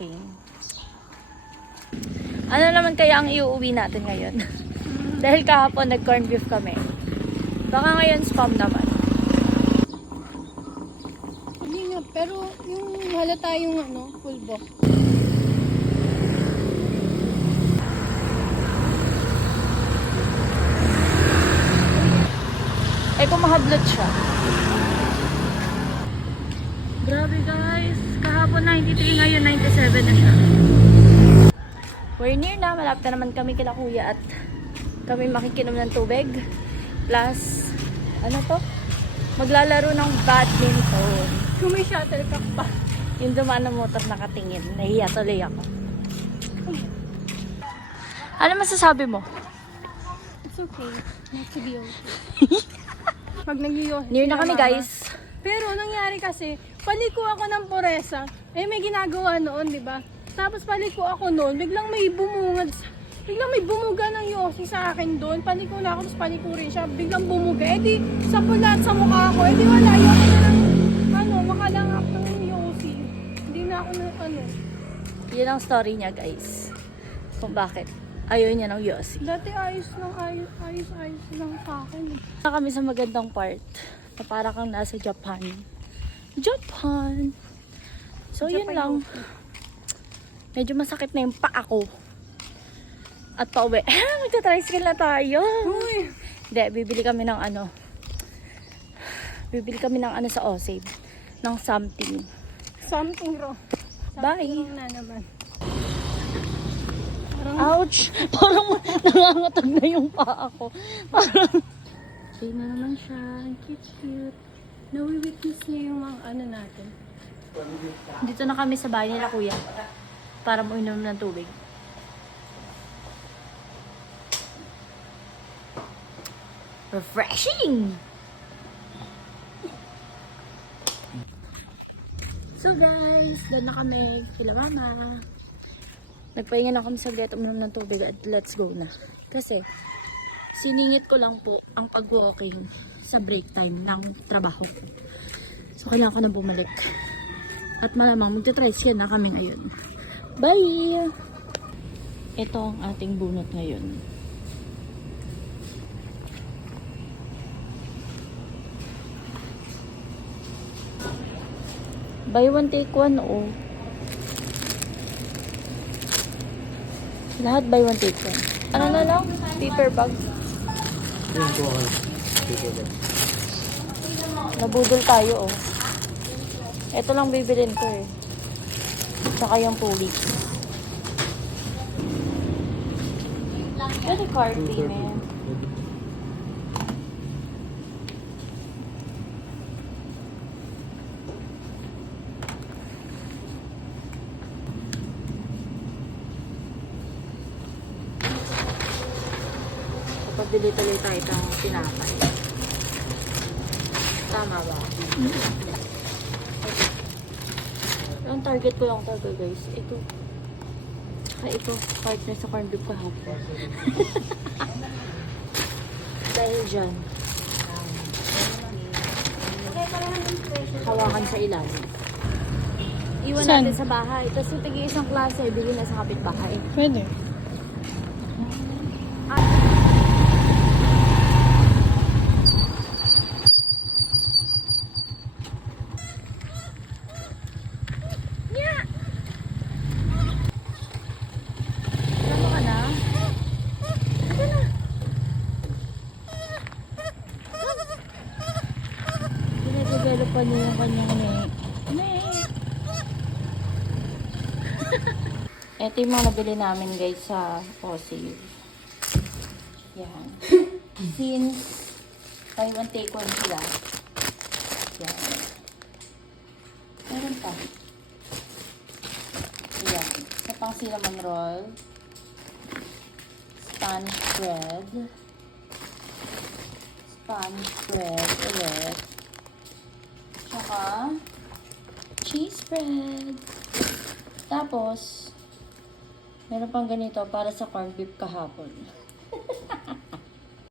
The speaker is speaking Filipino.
walking. Ano naman kaya ang iuuwi natin ngayon? Dahil kahapon nag-corn beef kami. Baka ngayon spam naman. Hindi nga, pero yung halata yung full box. Eh kung mahablot siya. Grabe guys. Kahapon 93, ngayon 97 na siya. We're near na. Malapit na naman kami kila kuya at kami makikinom ng tubig. Plus, ano to? Maglalaro ng badminton. Kung may shuttlecock pa. Yung dumaan ng motor nakatingin. Nahiya tuloy ako. Ano masasabi mo? It's okay. Not to be okay. Pag nag-iossi. Near na kami guys. Pero nangyari kasi, paliko ako ng poresa. Eh may ginagawa noon, di ba? Tapos paliko ako noon, biglang may bumuga ng yosi sa akin doon. Paliko na ako, tapos paliko rin siya. Biglang bumuga. Eh di, sa pula at sa mukha ko. Eh di wala, ayoko na lang, makalangap ng yosi. Hindi na ako Yun ang story niya guys. Kung bakit ayaw niya ng yosi. Dati ayos lang sa akin. Na kami sa magandang part na para kang nasa Japan. Japan! So yun lang. Medyo masakit na yung paa ko. At pauwi. Magta-tricycle na tayo. Uy! Hindi, bibili kami ng sa Osave. Ng something. Something wrong. Bye! Something na naman. Ouch! Parang nangangatag na yung paa ko. Parang... Okay na naman siya. Cute. Nawi-witness niya yung mga natin. Dito na kami sa bahay nila kuya. Para uminom ng tubig. Refreshing! So guys, doon na kami kila mama. Nagpahinga na kami saglit, uminom ng tubig at let's go na. Kasi, siningit ko lang po ang pag-walking sa break time ng trabaho ko. So, kailangan ko na bumalik. At malamang magta-tricycle na kami ngayon. Bye! Ito ang ating bunot ngayon. Buy one take one, oh. Lahat buy one take one. Ano na lang? Paper bag. Nabudol tayo, oh. Ito lang bibilin ko, eh. Tsaka yung pulis. Pwede card payment. Pabili tuloy tayo itong tinapay. Tama ba? Ang target ko lang talaga guys. Ito. Ito. Partner sa corn beef kahapon. Dahil dyan. Hawakan sa ilalim. Iwan Saan? natin sa bahay. Tapos yung tigi-isang klase, bilhin na sa kapitbahay. Pwede. Ano ka na? Ano na? Pinadevelop pa niya yung kanyang neck. Ito yung mga nabili namin guys sa Osave. Yan. Since buy one take one sila. Yan. Meron pa. Yan. Sa pang cinnamon roll. Spanish bread. Spanish bread ulit. Tsaka cheese bread. Tapos meron pang ganito para sa corned beef kahapon.